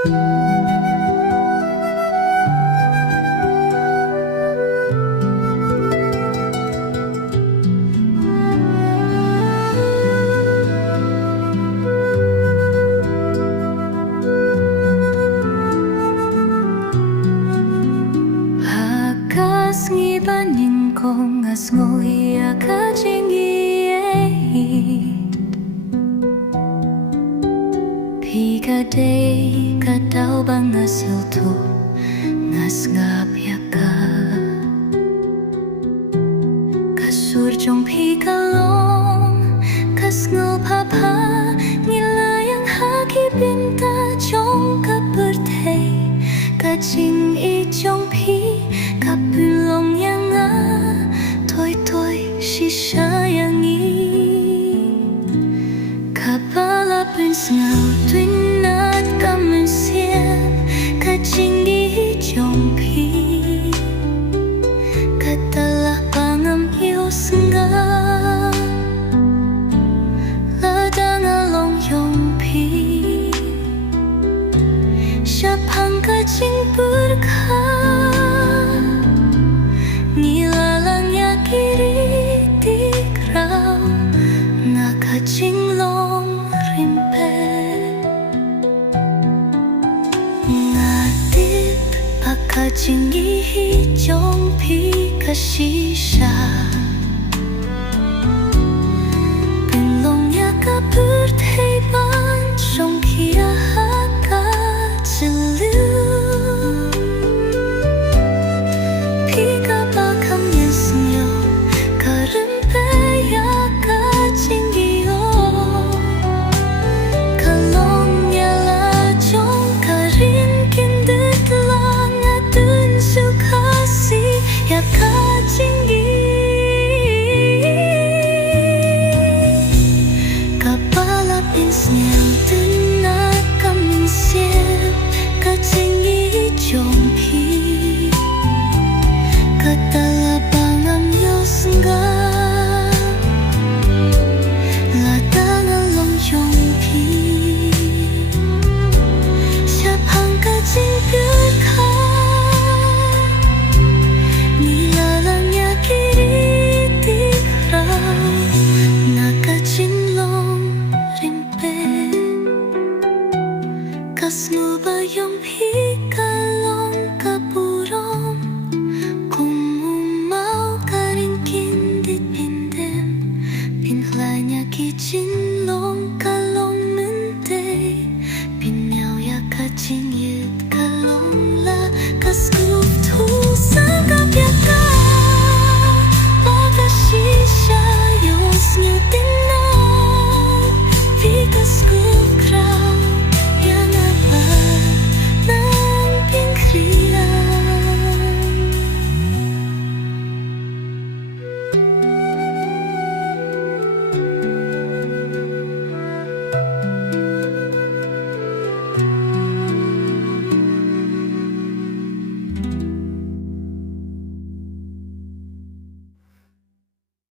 Hakas ngibanin ko ngas nguhiya ka jingiye Pigaday ka daw ba ngasil to ngas ngapya ka Kasurjong pikalong kas ngupapa Nilayang hagi binta jong kapurtay Kajing ijong pi kapulong yang toy toy sisayangi Kapalapin ngau tuinat kamunsian Kajing ijong pi Katalah pangam ios nga Ladang along yong pi Siapang kajing berka Nilalangnya kiri tigraw Nakajing long rimpe Ngatip pakajing ihijong pi kasisya Pinlongnya kapurtay ban Song kia haka celu Kas ngubayong hika